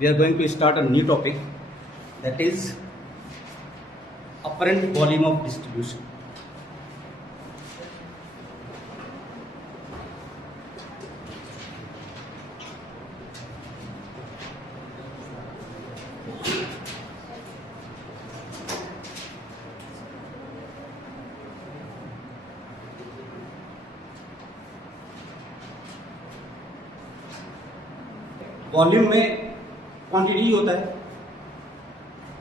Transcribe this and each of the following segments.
we are going to start a new topic, that is apparent volume of distribution. Volume में quantity होता है,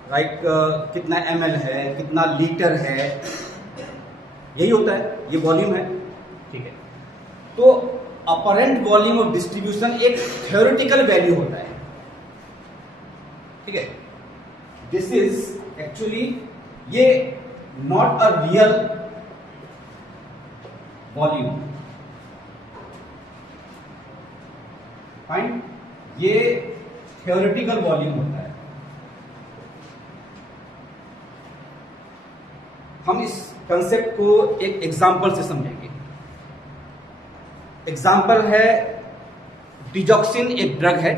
right? कितना ml है, कितना लीटर है, यही होता है, ये वॉल्यूम है, ठीक है। तो अपरेंट वॉल्यूम ऑफ डिस्ट्रीब्यूशन एक थ्योरेटिकल वैल्यू होता है, ठीक है। दिस इज एक्चुअली ये not a real volume, fine. ये थ्योरेटिकल वॉल्यूम होता है। हम इस कंसेप्ट को एक एग्जाम्पल से समझेंगे। एग्जाम्पल है, डिजॉक्सिन एक ड्रग है,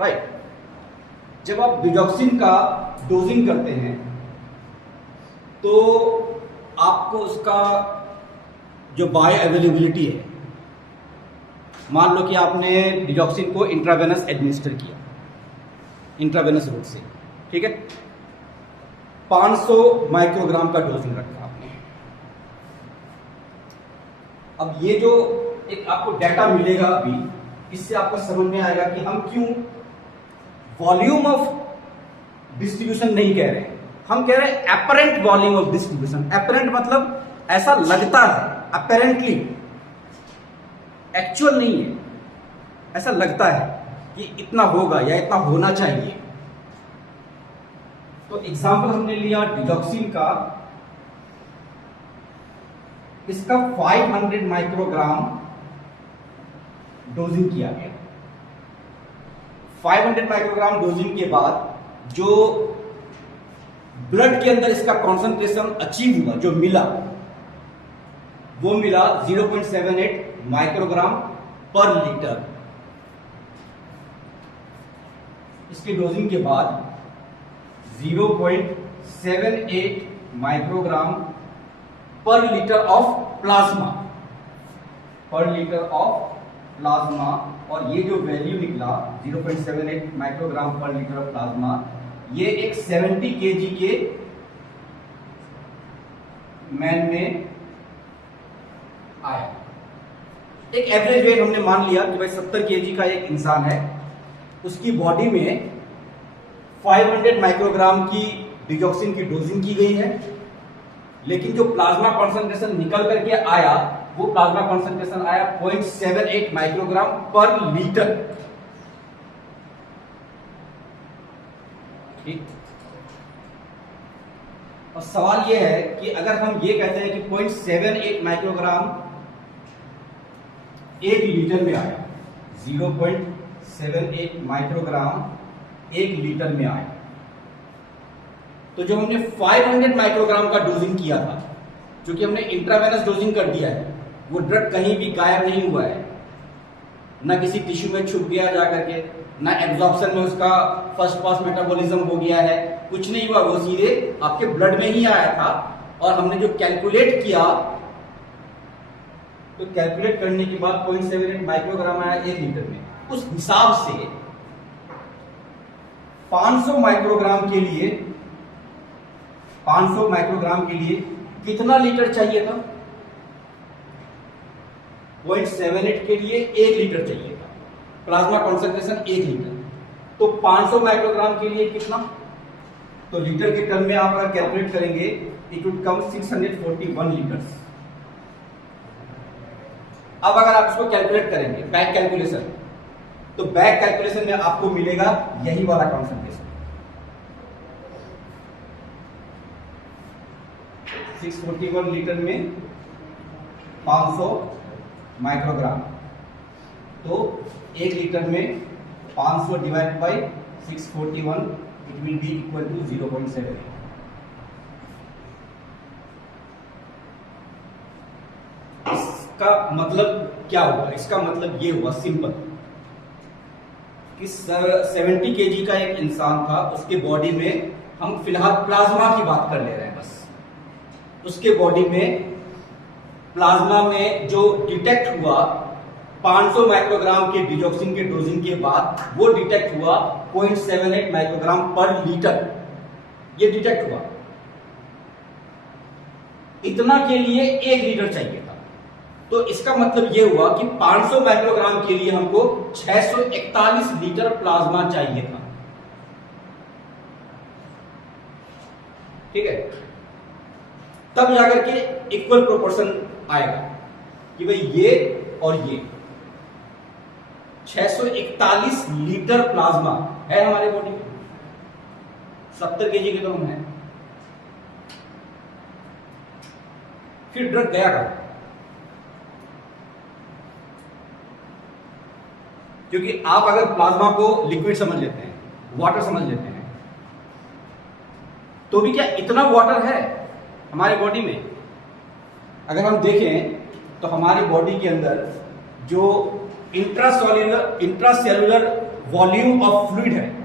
राइट? जब आप डिजॉक्सिन का डोजिंग करते हैं तो आपको उसका जो बायो अवेलेबिलिटी है, मान लो कि आपने डिजॉक्सिन को इंट्रावेनस एडमिनिस्टर किया, इंट्रावेनस रूट से, ठीक है। 500 माइक्रोग्राम का डोजिंग रखा आपने। अब ये जो एक आपको डाटा मिलेगा अभी, इससे आपको समझ में आएगा कि हम क्यों वॉल्यूम ऑफ डिस्ट्रीब्यूशन नहीं कह रहे हैं, हम कह रहे हैं apparent volume of distribution. Apparent मतलब ऐसा लगता है, अपेरेंटली, एक्चुअल नहीं है, ऐसा लगता है कि इतना होगा या इतना होना चाहिए। तो एग्जांपल हमने लिया डिजॉक्सिन का, इसका 500 माइक्रोग्राम डोजिंग किया गया। 500 माइक्रोग्राम डोजिंग के बाद जो ब्लड के अंदर इसका कॉन्सेंट्रेशन अचीव हुआ, जो मिला, वो मिला 0.78 माइक्रोग्राम पर लीटर। इसके डोजिंग के बाद 0.78 माइक्रोग्राम पर लीटर ऑफ प्लाज्मा, पर लीटर ऑफ प्लाज्मा। और ये जो वैल्यू निकला 0.78 माइक्रोग्राम पर लीटर ऑफ प्लाज्मा, ये एक 70 केजी के मैन में आया। एक एवरेज वेट हमने मान लिया कि भाई 70 केजी का एक इंसान है, उसकी बॉडी में 500 माइक्रोग्राम की डिजॉक्सिन की डोजिंग की गई है, लेकिन जो प्लाज्मा कॉन्सेंट्रेशन निकल करके आया, वो प्लाज्मा कॉन्सेंट्रेशन आया 0.78 माइक्रोग्राम पर लीटर, ठीक। और सवाल यह है कि अगर हम ये कहते हैं कि 0.78 माइक्रोग्राम एक लीटर में आया, 0.78 माइक्रोग्राम एक लीटर में आया, तो जो हमने 500 माइक्रोग्राम का डोजिंग किया था, जो कि हमने इंट्रावेनस डोजिंग कर दिया है, वो ड्रग कहीं भी गायब नहीं हुआ है, ना किसी टिश्यू में छुप गया जा करके, ना एब्जॉर्प्शन में उसका फर्स्ट पास मेटाबॉलिज्म हो गया है, कुछ नहीं हुआ, वो सीधे आपके ब्लड में ही आया था। और हमने जो कैलकुलेट किया, तो कैलकुलेट करने के बाद 0.78 माइक्रोग्राम आया एक लीटर में। उस हिसाब से 500 माइक्रोग्राम के लिए, 500 माइक्रोग्राम के लिए कितना लीटर चाहिए था? 0.78 के लिए 1 लीटर चाहिए था, प्लाज्मा कॉन्सेंट्रेशन 1 लीटर। तो 500 माइक्रोग्राम के लिए कितना? तो लीटर के टर्म में आप अगर कैलकुलेट करेंगे, इट वुड कम 641 लीटर्स। अब अगर आप इसको कैलकुलेट करेंगे बैक कैलकुलेशन, तो बैक कैलकुलेशन में आपको मिलेगा यही वाला कॉन्सेंट्रेशन, 641 लीटर में 500 माइक्रोग्राम। तो 1 लीटर में 500 divide by 641, it will be equal to 0.7। इसका मतलब क्या हुआ? इसका मतलब ये हुआ सिंपल, कि 70 केजी का एक इंसान था, उसके बॉडी में, हम फिलहाल प्लाज्मा की बात कर ले रहे हैं बस, उसके बॉडी में प्लाज्मा में जो डिटेक्ट हुआ 500 माइक्रोग्राम के डिजॉक्सिन के डोजिंग के बाद, वो डिटेक्ट हुआ 0.78 माइक्रोग्राम पर लीटर, ये डिटेक्ट हुआ। इतना के लिए 1 लीटर चाहिए था, तो इसका मतलब यह हुआ कि 500 माइक्रोग्राम के लिए हमको 641 लीटर प्लाज्मा चाहिए था। ठीक है, तब जाकर के इक्वल प्रोपोर्शन आएगा कि भाई ये और ये 641 लीटर प्लाज्मा है हमारे बॉडी में, 70 केजी के तो हम हैं। फिर ड्रग गया कहां? क्योंकि आप अगर प्लाज्मा को लिक्विड समझ लेते हैं, वाटर समझ लेते हैं, तो भी क्या इतना वाटर है हमारे बॉडी में? अगर हम देखें तो हमारी बॉडी के अंदर जो इंट्रासेल्युलर वॉल्यूम ऑफ फ्लूइड है,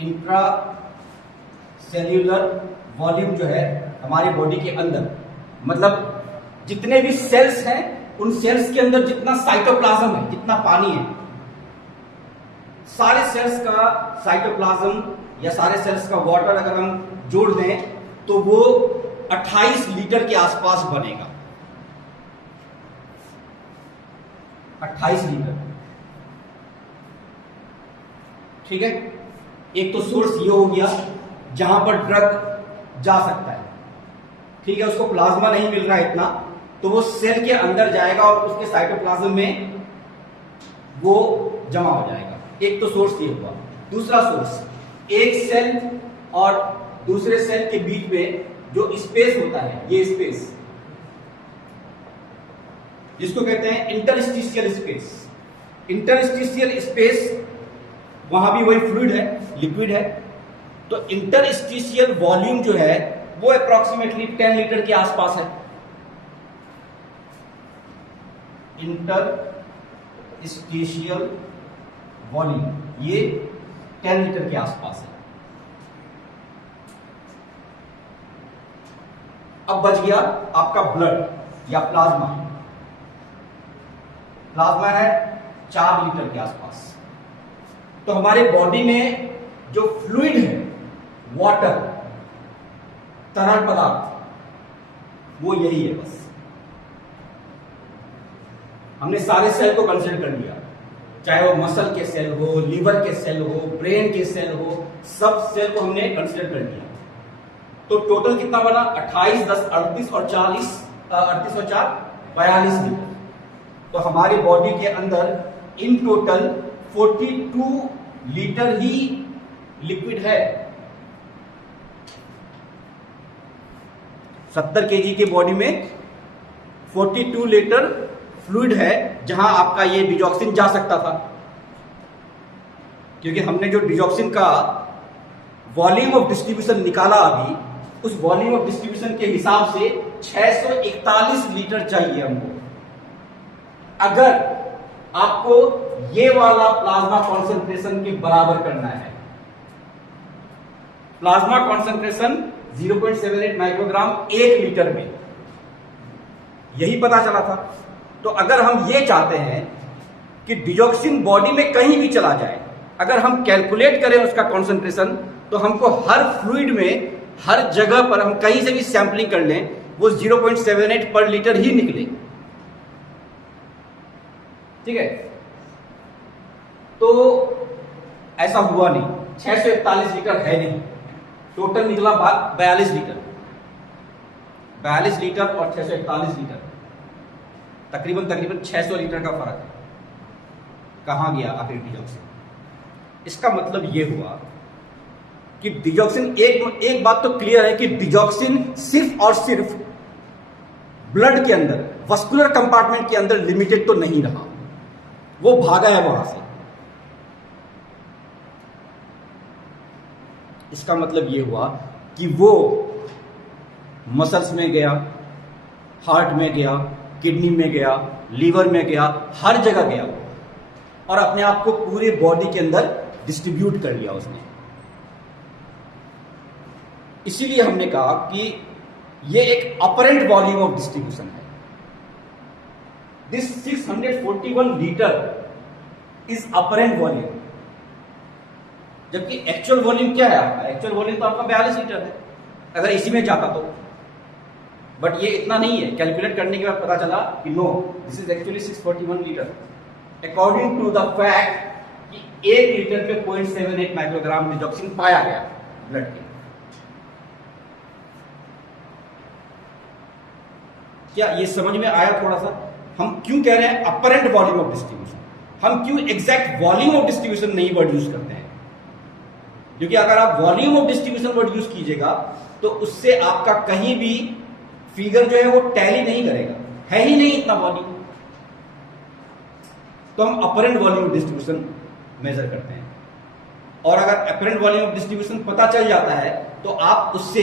इंट्रासेल्युलर वॉल्यूम जो है हमारी बॉडी के अंदर, मतलब जितने भी सेल्स हैं उन सेल्स के अंदर जितना साइटोप्लाज्म है, जितना पानी है, सारे सेल्स का साइटोप्लाज्म या सारे सेल्स का वाटर अगर हम जोड़ दें तो वो 28 लीटर के आसपास बनेगा। 28 लीटर। ठीक है, एक तो सोर्स ये हो गया जहां पर ड्रग जा सकता है। ठीक है, उसको प्लाज्मा नहीं मिल रहा है इतना, तो वो सेल के अंदर जाएगा और उसके साइटोप्लाज्म में वो जमा हो जाएगा। एक तो सोर्स ये हुआ। दूसरा सोर्स, एक सेल और दूसरे सेल के बीच में जो स्पेस होता है, ये स्पेस जिसको कहते हैं इंटरस्टिशियल स्पेस। इंटरस्टिशियल स्पेस, वहां भी वही फ्लूइड है, लिक्विड है, तो इंटरस्टिशियल वॉल्यूम जो है वो अप्रोक्सीमेटली 10 लीटर के आसपास है। इंटरस्टिशियल वॉल्यूम ये 10 लीटर के आसपास है। अब बच गया आपका ब्लड या प्लाज्मा। प्लाज्मा है 4 लीटर के आसपास। तो हमारे बॉडी में जो फ्लूइड है, वाटर, तरल पदार्थ, वो यही है बस। हमने सारे सेल को कंसीडर कर लिया, चाहे वो मसल के सेल हो, लीवर के सेल हो, ब्रेन के सेल हो, सब सेल को हमने कंसीडर कर लिया। तो टोटल कितना बना? 28, 10, 38 और 40, 38 और 4, 42 लीटर। तो हमारी बॉडी के अंदर in total 42 litre he liquid है। 70 केजी के बॉडी में 42 लीटर फ्लूइड है, जहां आपका ये डिजॉक्सिन जा सकता था, क्योंकि हमने जो डिजॉक्सिन का वॉल्यूम ऑफ डिस्ट्रीब्यूशन निकाला अभी, उस वॉल्यूम ऑफ डिस्ट्रीब्यूशन के हिसाब से 641 लीटर चाहिए हमको। अगर आपको ये वाला प्लाज्मा कॉन्सेंट्रेशन के बराबर करना है, प्लाज्मा कॉन्सेंट्रेशन 0.78 माइक्रोग्राम 1 लीटर में, यही पता चला था। तो अगर हम ये चाहते हैं कि डिजॉक्सिन बॉडी में कहीं भी चला जाए, अगर हम कैलकुलेट करें उसका कॉन्सेंट्रेशन, तो हमको हर फ्लूइड में, हर जगह पर हम कहीं से भी सैंपलिंग कर लें, वो 0.78 पर लीटर ही निकले। ठीक है, तो ऐसा हुआ नहीं, 641 लीटर है नहीं, टोटल निकला 42 लीटर। 42 लीटर और 641 लीटर, तकरीबन 600 लीटर का फर्क है। कहां गया आखिर डिजॉक्सिन? इसका मतलब यह हुआ कि डिजॉक्सिन, एक बात तो क्लियर है कि डिजॉक्सिन सिर्फ और सिर्फ ब्लड के अंदर, वस्कुलर कंपार्टमेंट के अंदर लिमिटेड तो नहीं रहा, वो भागा है वहां से। इसका मतलब यह हुआ कि वो मसल्स में गया, हार्ट में गया, किडनी में गया, लीवर में गया, हर जगह गया वो, और अपने आप को पूरे बॉडी के अंदर डिस्ट्रीब्यूट कर लिया उसने। इसीलिए हमने कहा कि ये एक अपरेंट वॉल्यूम ऑफ डिस्ट्रीब्यूशन है। This 641 litre is apparent volume, जबकि एक्चुअल वॉल्यूम क्या है आपका? एक्चुअल वॉल्यूम तो आपका 42 लीटर है अगर इसी में जाता तो, बट ये इतना नहीं है। कैलकुलेट करने के बाद पता चला कि no, this is actually 641 litre according to the fact कि 1 लीटर में 0.78 माइक्रोग्राम डिजॉक्सिन पाया गया ब्लड के। क्या ये समझ में आया? थोड़ा सा हम क्यों कह रहे हैं अपरेंट वॉल्यूम ऑफ डिस्ट्रीब्यूशन, हम क्यों एग्जैक्ट वॉल्यूम ऑफ डिस्ट्रीब्यूशन नहीं वर्ड यूज करते हैं? क्योंकि अगर आप volume of distribution word use कीजिएगा तो उससे आपका कहीं भी फिगर जो है वो टैली नहीं करेगा, है ही नहीं इतना वॉल्यूम। तो हम apparent volume of distribution measure करते हैं, और अगर अपरेंट वॉल्यूम ऑफ डिस्ट्रीब्यूशन पता चल जाता है तो आप उससे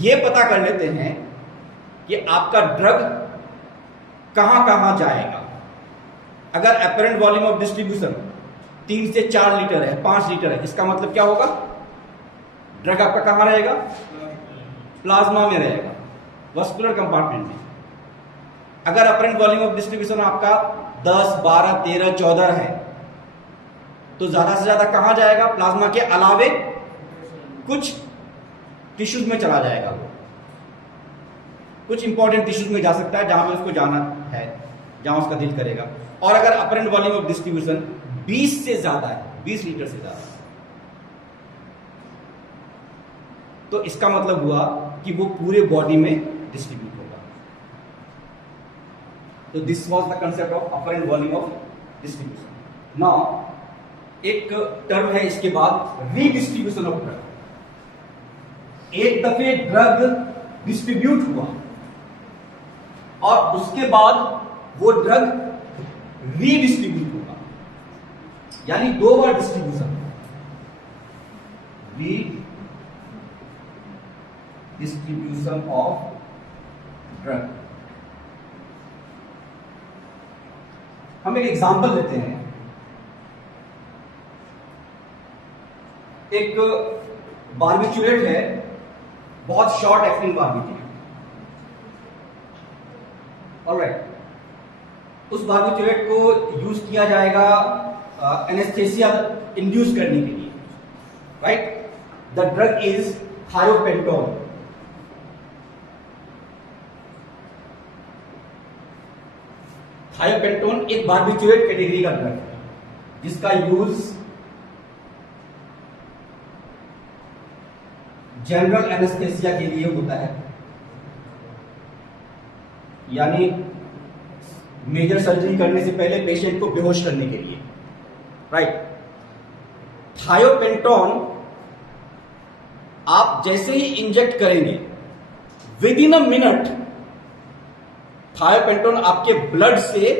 यह पता कर लेते हैं कि आपका ड्रग कहां कहां जाएगा। अगर अपरेंट वॉल्यूम ऑफ डिस्ट्रीब्यूशन 3 से 4 लीटर है, 5 लीटर है, इसका मतलब क्या होगा? ड्रग आपका कहां रहेगा? प्लाज्मा में रहेगा, वस्कुलर कंपार्टमेंट में। अगर अपरेंट वॉल्यूम ऑफ डिस्ट्रीब्यूशन आपका 10, 12, 13, 14 है तो ज्यादा से ज्यादा कहां जाएगा? प्लाज्मा के अलावे कुछ टिश्यूज में चला जाएगा, वो कुछ इंपॉर्टेंट टिश्यूज में जा सकता है जहां पे उसको जाना है, जहां उसका दिल करेगा। और अगर अपरेंट वॉल्यूम ऑफ डिस्ट्रीब्यूशन 20 से ज्यादा है, 20 लीटर से ज्यादा, तो इसका मतलब हुआ कि वो पूरे बॉडी में डिस्ट्रीब्यूट होगा। तो this was the concept of apparent volume of distribution. Now एक टर्म है इसके बाद, रीडिस्ट्रीब्यूशन ऑफ ड्रग। एक दफे ड्रग डिस्ट्रीब्यूट हुआ और उसके बाद वो ड्रग रीडिस्ट्रीब्यूट होगा, यानी 2 बार डिस्ट्रीब्यूशन। Redistribution of drug. हम एक एग्जांपल लेते हैं। एक बार्बिट्यूरेट है, बहुत शॉर्ट एक्टिंग बार्बिट्यूरेट। ऑलराइट, उस बार्बिट्यूरेट को यूज किया जाएगा एनेस्थेसिया इंड्यूस करने के लिए, right? The drug is thiopentone. Thiopentone एक बार्बिट्यूरेट कैटेगरी का ड्रग है जिसका यूज जनरल एनेस्थेसिया के लिए होता है, यानी मेजर सर्जरी करने से पहले पेशेंट को बेहोश करने के लिए, राइट? थायोपेंटोन आप जैसे ही इंजेक्ट करेंगे, with in a minute thiopentone आपके ब्लड से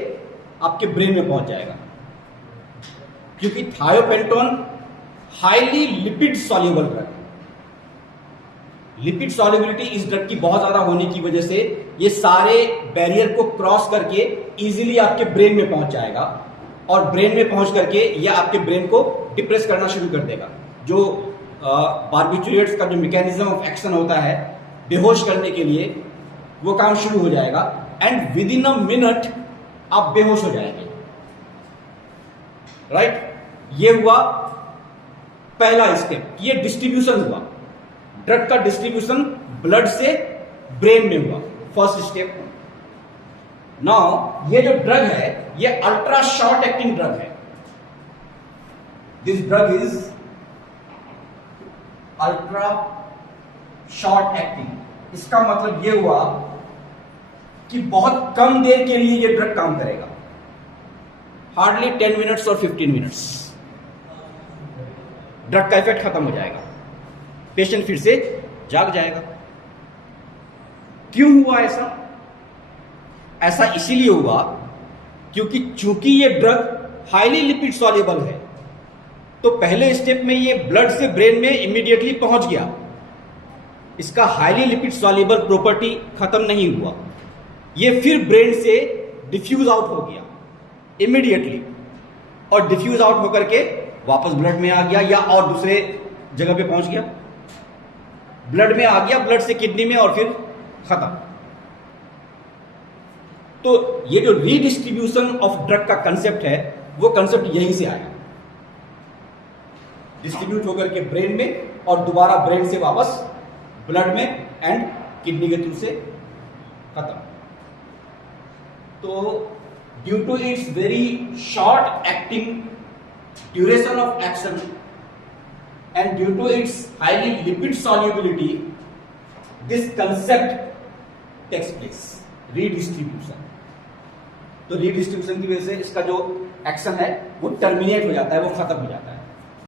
आपके ब्रेन में पहुंच जाएगा, क्योंकि thiopentone highly lipid soluble drug है। लिपिड सॉल्युबिलिटी इस ड्रग की बहुत ज्यादा होने की वजह से ये सारे बैरियर को क्रॉस करके इजीली आपके ब्रेन में पहुंच जाएगा, और ब्रेन में पहुंच करके यह आपके ब्रेन को डिप्रेस करना शुरू कर देगा। जो बार्बिट्यूरेट्स का जो मैकेनिज्म ऑफ एक्शन होता है बेहोश करने के लिए, वो काम शुरू हो जाएगा, and with in a minute आप बेहोश हो जाएंगे, राइट? ये हुआ पहला स्टेप, ये डिस्ट्रीब्यूशन हुआ, ड्रग का डिस्ट्रीब्यूशन ब्लड से ब्रेन में हुआ, फर्स्ट स्टेप। नाउ ये जो ड्रग है ये अल्ट्रा शॉर्ट एक्टिंग ड्रग है। This drug is ultra short acting. इसका मतलब ये हुआ कि बहुत कम देर के लिए ये ड्रग काम करेगा, हार्डली 10 मिनट्स और 15 मिनट्स, ड्रग का इफेक्ट खत्म हो जाएगा, पेशेंट फिर से जाग जाएगा। क्यों हुआ ऐसा? ऐसा इसीलिए हुआ क्योंकि चूंकि ये ड्रग हाईली लिपिड सॉल्युबल है, तो पहले स्टेप में ये ब्लड से ब्रेन में इमीडिएटली पहुंच गया, इसका हाईली लिपिड सॉल्युबल प्रॉपर्टी खत्म नहीं हुआ, ये फिर ब्रेन से डिफ्यूज आउट हो गया इमीडिएटली, और डिफ्यूज आउट होकर के वापस ब्लड में आ गया या और दूसरे जगह पे पहुंच गया, ब्लड में आ गया, ब्लड से किडनी में, और फिर खत्म। तो ये जो रीडिस्ट्रीब्यूशन ऑफ ड्रग का कंसेप्ट है, वो कंसेप्ट यहीं से आया, डिस्ट्रीब्यूट होकर के ब्रेन में और दोबारा ब्रेन से वापस ब्लड में एंड किडनी के थ्रू से खत्म। तो due to its very short acting duration of action and due to its highly lipid solubility, this concept takes place, redistribution। तो redistribution की वजह से इसका जो एक्शन है वो टर्मिनेट हो जाता है, वो खत्म हो जाता है।